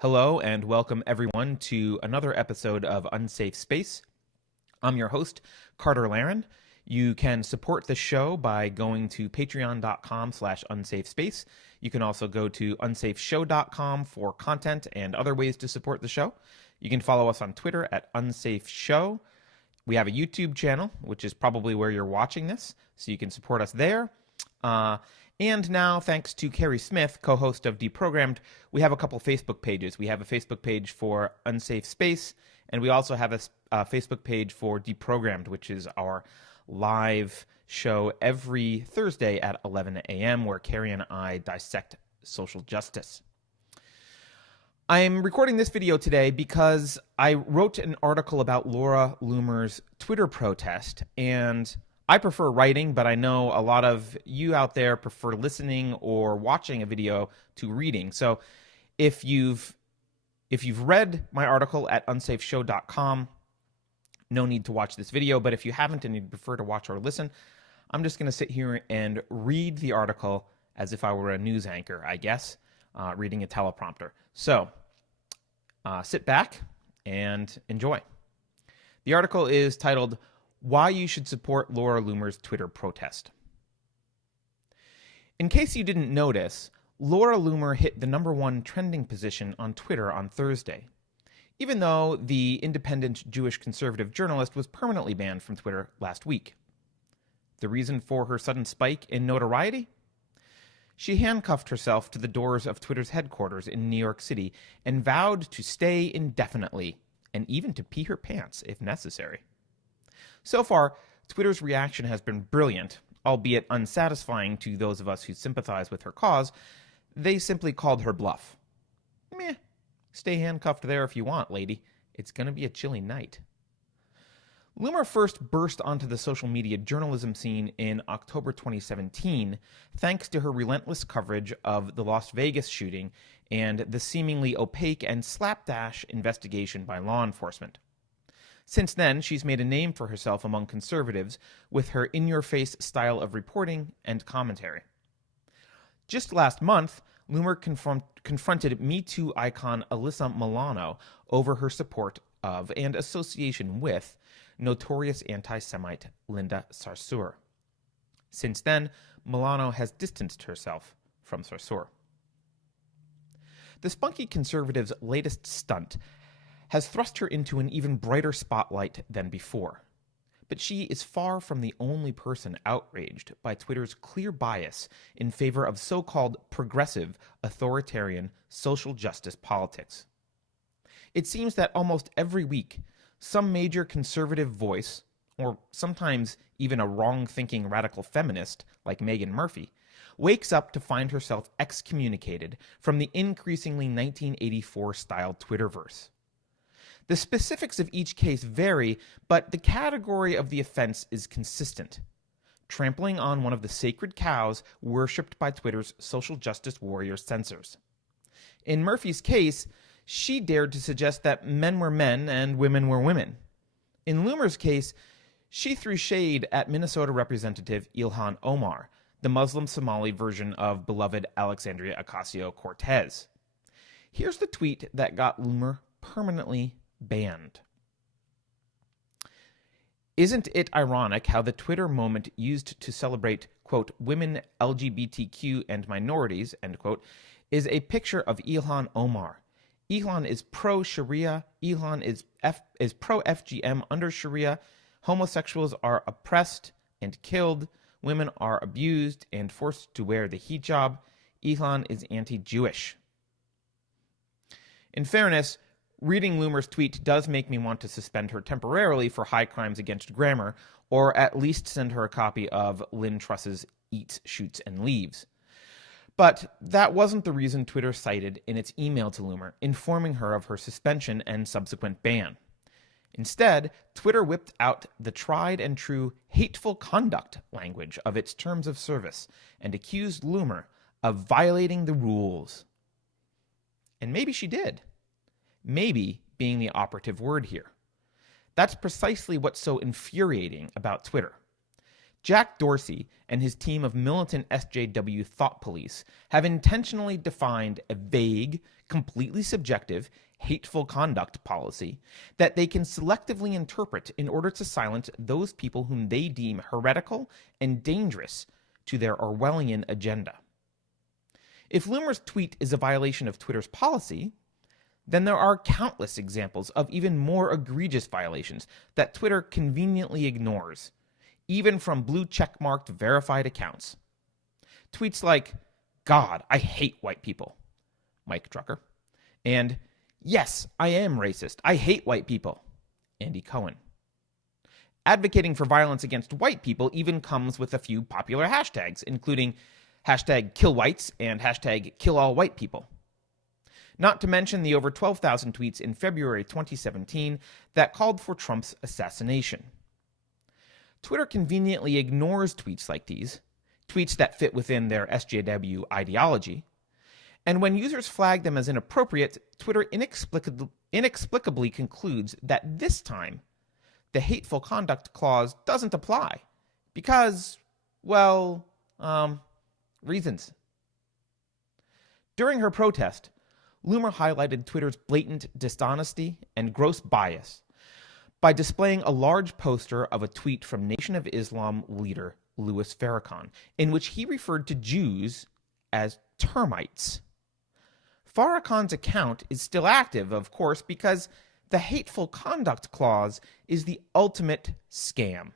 Hello and welcome everyone to another episode of Unsafe Space. I'm your host, Carter Laren. You can support the show by going to patreon.com/unsafespace. You can also go to unsafeshow.com for content and other ways to support the show. You can follow us on Twitter at unsafeshow. We have a YouTube channel, which is probably where you're watching this, so you can support us there. And now, thanks to Carrie Smith, co-host of Deprogrammed, we have a couple Facebook pages. We have a Facebook page for Unsafe Space, and we also have a Facebook page for Deprogrammed, which is our live show every Thursday at 11 a.m., where Carrie and I dissect social justice. I'm recording this video today because I wrote an article about Laura Loomer's Twitter protest, and I prefer writing, but I know a lot of you out there prefer listening or watching a video to reading. So if you've read my article at unsafeshow.com, no need to watch this video. But if you haven't and you'd prefer to watch or listen, I'm just going to sit here and read the article as if I were a news anchor, I guess, reading a teleprompter. So sit back and enjoy. The article is titled, "Why You Should Support Laura Loomer's Twitter Protest." In case you didn't notice, Laura Loomer hit the #1 trending position on Twitter on Thursday, even though the independent Jewish conservative journalist was permanently banned from Twitter last week. The reason for her sudden spike in notoriety? She handcuffed herself to the doors of Twitter's headquarters in New York City and vowed to stay indefinitely, and even to pee her pants if necessary. So far, Twitter's reaction has been brilliant, albeit unsatisfying to those of us who sympathize with her cause. They simply called her bluff. Meh, stay handcuffed there if you want, lady. It's going to be a chilly night. Loomer first burst onto the social media journalism scene in October 2017, thanks to her relentless coverage of the Las Vegas shooting and the seemingly opaque and slapdash investigation by law enforcement. Since then, she's made a name for herself among conservatives with her in-your-face style of reporting and commentary. Just last month, Loomer confronted Me Too icon Alyssa Milano over her support of and association with notorious anti-Semite Linda Sarsour. Since then, Milano has distanced herself from Sarsour. The spunky conservative's latest stunt has thrust her into an even brighter spotlight than before. But she is far from the only person outraged by Twitter's clear bias in favor of so-called progressive, authoritarian, social justice politics. It seems that almost every week, some major conservative voice, or sometimes even a wrong-thinking radical feminist like Meghan Murphy, wakes up to find herself excommunicated from the increasingly 1984-style Twitterverse. The specifics of each case vary, but the category of the offense is consistent: trampling on one of the sacred cows worshipped by Twitter's social justice warrior censors. In Murphy's case, she dared to suggest that men were men and women were women. In Loomer's case, she threw shade at Minnesota Representative Ilhan Omar, the Muslim Somali version of beloved Alexandria Ocasio-Cortez. Here's the tweet that got Loomer permanently banned. "Isn't it ironic how the Twitter moment used to celebrate, quote, women, LGBTQ, and minorities, end quote, is a picture of Ilhan Omar. Ilhan is pro-Sharia, Ilhan is pro-FGM under Sharia, homosexuals are oppressed and killed, women are abused and forced to wear the hijab, Ilhan is anti-Jewish." In fairness, reading Loomer's tweet does make me want to suspend her temporarily for high crimes against grammar, or at least send her a copy of Lynn Truss's Eats, Shoots, and Leaves. But that wasn't the reason Twitter cited in its email to Loomer, informing her of her suspension and subsequent ban. Instead, Twitter whipped out the tried and true hateful conduct language of its terms of service and accused Loomer of violating the rules. And maybe she did. Maybe being the operative word here. That's precisely what's so infuriating about Twitter. Jack Dorsey and his team of militant SJW thought police have intentionally defined a vague, completely subjective, hateful conduct policy that they can selectively interpret in order to silence those people whom they deem heretical and dangerous to their Orwellian agenda. If Loomer's tweet is a violation of Twitter's policy, then there are countless examples of even more egregious violations that Twitter conveniently ignores, even from blue checkmarked verified accounts. Tweets like, "God, I hate white people," Mike Drucker, and "Yes, I am racist. I hate white people," Andy Cohen. Advocating for violence against white people even comes with a few popular hashtags, including hashtag #KillWhites and hashtag #KillAllWhitePeople. Not to mention the over 12,000 tweets in February 2017 that called for Trump's assassination. Twitter conveniently ignores tweets like these, tweets that fit within their SJW ideology, and when users flag them as inappropriate, Twitter inexplicably concludes that this time, the hateful conduct clause doesn't apply because, well, reasons. During her protest, Loomer highlighted Twitter's blatant dishonesty and gross bias by displaying a large poster of a tweet from Nation of Islam leader Louis Farrakhan, in which he referred to Jews as termites. Farrakhan's account is still active, of course, because the hateful conduct clause is the ultimate scam.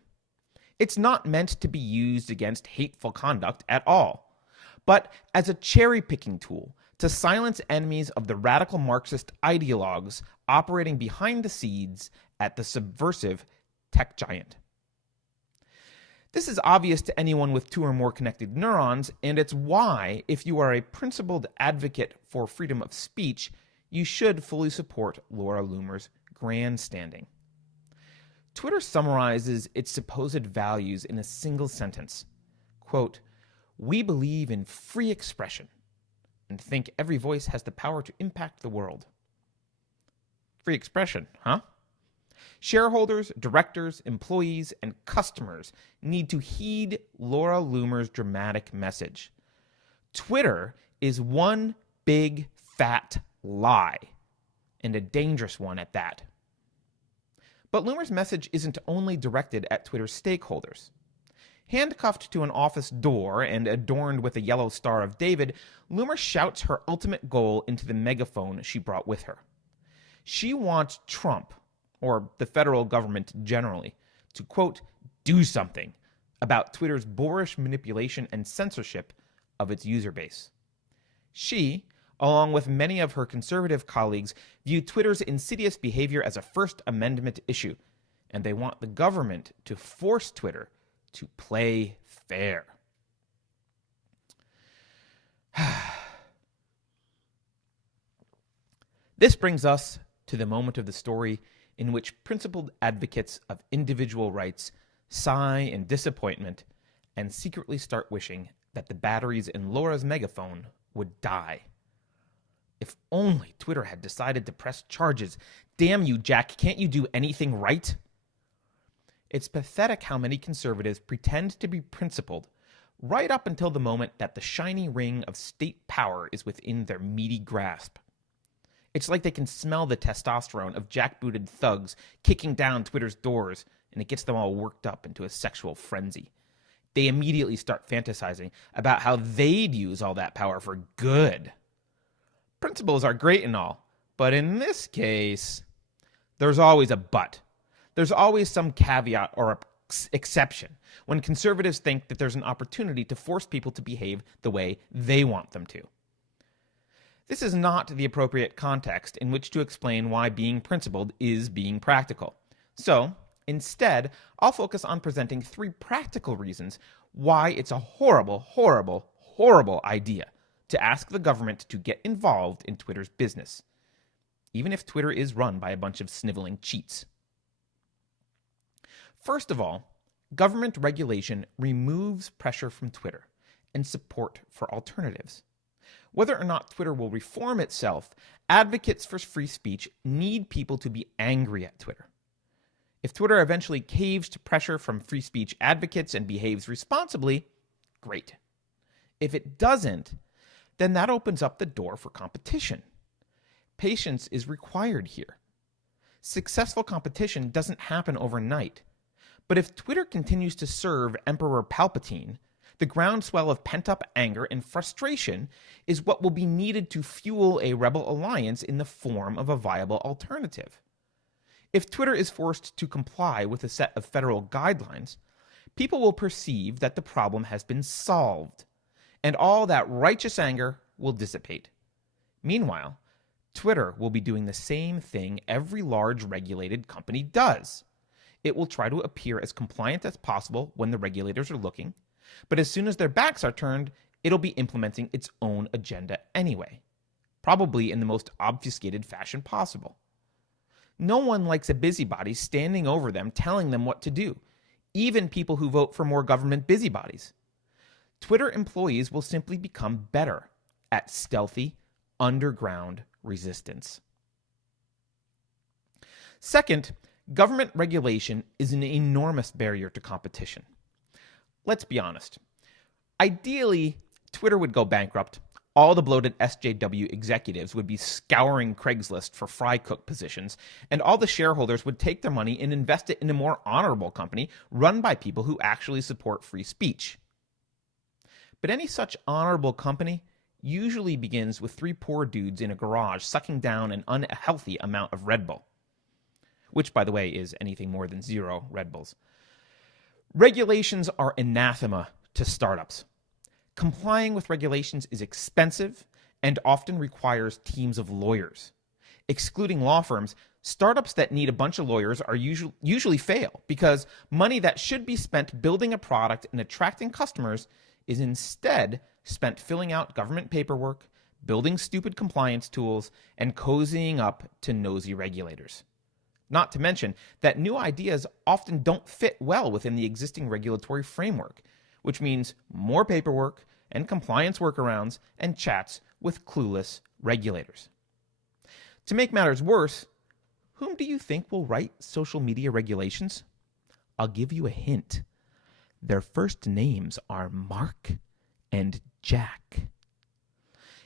It's not meant to be used against hateful conduct at all, but as a cherry-picking tool to silence enemies of the radical Marxist ideologues operating behind the scenes at the subversive tech giant. This is obvious to anyone with 2 or more connected neurons, and it's why, if you are a principled advocate for freedom of speech, you should fully support Laura Loomer's grandstanding. Twitter summarizes its supposed values in a single sentence. Quote, "We believe in free expression and think every voice has the power to impact the world." Free expression, huh? Shareholders, directors, employees, and customers need to heed Laura Loomer's dramatic message. Twitter is one big, fat lie, and a dangerous one at that. But Loomer's message isn't only directed at Twitter's stakeholders. Handcuffed to an office door and adorned with a yellow Star of David, Loomer shouts her ultimate goal into the megaphone she brought with her. She wants Trump, or the federal government generally, to, quote, "do something" about Twitter's boorish manipulation and censorship of its user base. She, along with many of her conservative colleagues, view Twitter's insidious behavior as a First Amendment issue, and they want the government to force Twitter to play fair. This brings us to the moment of the story in which principled advocates of individual rights sigh in disappointment and secretly start wishing that the batteries in Laura's megaphone would die. If only Twitter had decided to press charges. Damn you, Jack, can't you do anything right? It's pathetic how many conservatives pretend to be principled right up until the moment that the shiny ring of state power is within their meaty grasp. It's like they can smell the testosterone of jackbooted thugs kicking down Twitter's doors, and it gets them all worked up into a sexual frenzy. They immediately start fantasizing about how they'd use all that power for good. Principles are great and all, but in this case, there's always a but. There's always some caveat or exception when conservatives think that there's an opportunity to force people to behave the way they want them to. This is not the appropriate context in which to explain why being principled is being practical. So, instead, I'll focus on presenting 3 practical reasons why it's a horrible, horrible, horrible idea to ask the government to get involved in Twitter's business, even if Twitter is run by a bunch of sniveling cheats. First of all, government regulation removes pressure from Twitter and support for alternatives. Whether or not Twitter will reform itself, advocates for free speech need people to be angry at Twitter. If Twitter eventually caves to pressure from free speech advocates and behaves responsibly, great. If it doesn't, then that opens up the door for competition. Patience is required here. Successful competition doesn't happen overnight. But if Twitter continues to serve Emperor Palpatine, the groundswell of pent-up anger and frustration is what will be needed to fuel a rebel alliance in the form of a viable alternative. If Twitter is forced to comply with a set of federal guidelines, people will perceive that the problem has been solved, and all that righteous anger will dissipate. Meanwhile, Twitter will be doing the same thing every large regulated company does. It will try to appear as compliant as possible when the regulators are looking, but as soon as their backs are turned, it'll be implementing its own agenda anyway, probably in the most obfuscated fashion possible. No one likes a busybody standing over them telling them what to do, even people who vote for more government busybodies. Twitter employees will simply become better at stealthy, underground resistance. Second, government regulation is an enormous barrier to competition. Let's be honest. Ideally, Twitter would go bankrupt. All the bloated SJW executives would be scouring Craigslist for fry cook positions, and all the shareholders would take their money and invest it in a more honorable company run by people who actually support free speech. But any such honorable company usually begins with three poor dudes in a garage sucking down an unhealthy amount of Red Bull, which, by the way, is anything more than 0 Red Bulls. Regulations are anathema to startups. Complying with regulations is expensive and often requires teams of lawyers. Excluding law firms, startups that need a bunch of lawyers are usually fail because money that should be spent building a product and attracting customers is instead spent filling out government paperwork, building stupid compliance tools, and cozying up to nosy regulators. Not to mention that new ideas often don't fit well within the existing regulatory framework, which means more paperwork and compliance workarounds and chats with clueless regulators. To make matters worse, whom do you think will write social media regulations? I'll give you a hint. Their first names are Mark and Jack.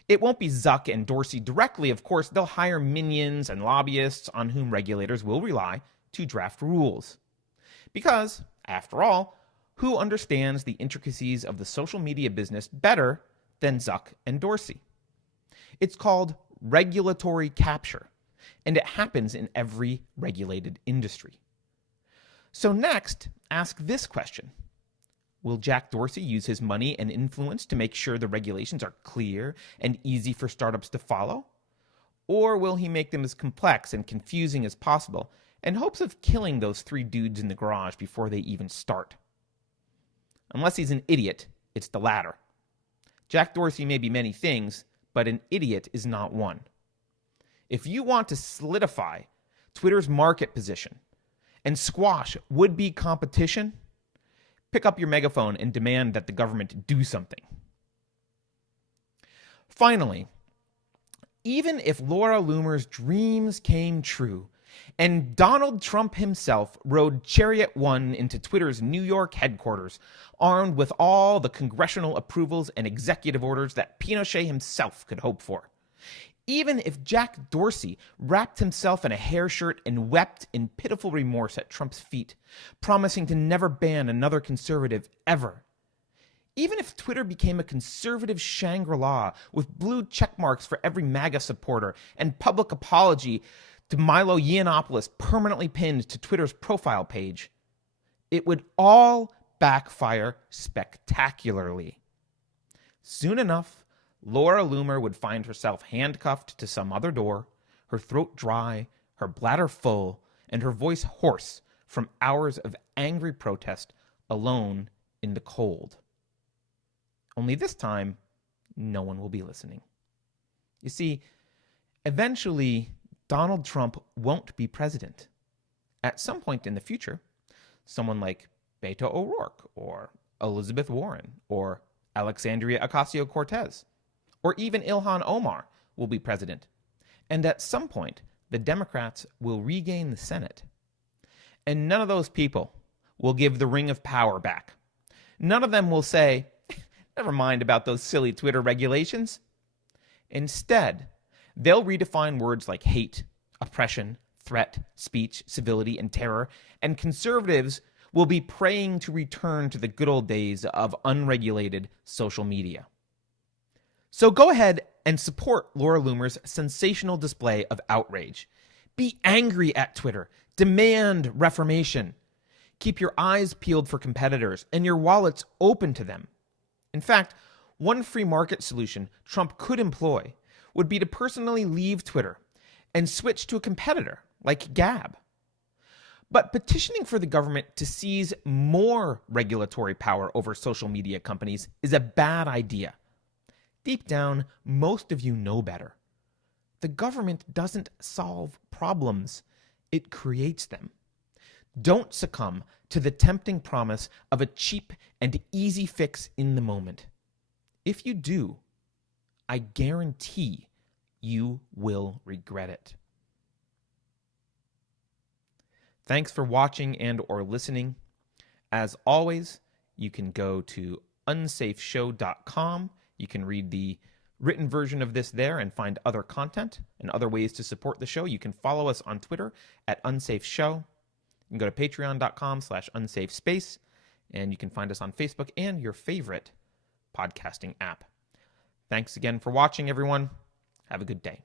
It won't be Zuck and Dorsey directly, of course. They'll hire minions and lobbyists on whom regulators will rely to draft rules. Because, after all, who understands the intricacies of the social media business better than Zuck and Dorsey? It's called regulatory capture, and it happens in every regulated industry. So next, ask this question. Will Jack Dorsey use his money and influence to make sure the regulations are clear and easy for startups to follow? Or will he make them as complex and confusing as possible in hopes of killing those three dudes in the garage before they even start? Unless he's an idiot, it's the latter. Jack Dorsey may be many things, but an idiot is not one. If you want to solidify Twitter's market position and squash would-be competition, pick up your megaphone and demand that the government do something. Finally, even if Laura Loomer's dreams came true and Donald Trump himself rode Chariot 1 into Twitter's New York headquarters, armed with all the congressional approvals and executive orders that Pinochet himself could hope for, even if Jack Dorsey wrapped himself in a hair shirt and wept in pitiful remorse at Trump's feet, promising to never ban another conservative ever, even if Twitter became a conservative Shangri-La with blue checkmarks for every MAGA supporter and public apology to Milo Yiannopoulos permanently pinned to Twitter's profile page, it would all backfire spectacularly. Soon enough, Laura Loomer would find herself handcuffed to some other door, her throat dry, her bladder full, and her voice hoarse from hours of angry protest alone in the cold. Only this time, no one will be listening. You see, eventually, Donald Trump won't be president. At some point in the future, someone like Beto O'Rourke or Elizabeth Warren or Alexandria Ocasio-Cortez or even Ilhan Omar will be president. And at some point, the Democrats will regain the Senate. And none of those people will give the ring of power back. None of them will say, never mind about those silly Twitter regulations. Instead, they'll redefine words like hate, oppression, threat, speech, civility, and terror, and conservatives will be praying to return to the good old days of unregulated social media. So go ahead and support Laura Loomer's sensational display of outrage. Be angry at Twitter. Demand reformation. Keep your eyes peeled for competitors and your wallets open to them. In fact, one free market solution Trump could employ would be to personally leave Twitter and switch to a competitor like Gab. But petitioning for the government to seize more regulatory power over social media companies is a bad idea. Deep down, most of you know better. The government doesn't solve problems, it creates them. Don't succumb to the tempting promise of a cheap and easy fix in the moment. If you do, I guarantee you will regret it. Thanks for watching and or listening. As always, you can go to unsafeshow.com. You can read the written version of this there and find other content and other ways to support the show. You can follow us on Twitter at unsafeshow. You can go to patreon.com/unsafespace, and you can find us on Facebook and your favorite podcasting app. Thanks again for watching, everyone. Have a good day.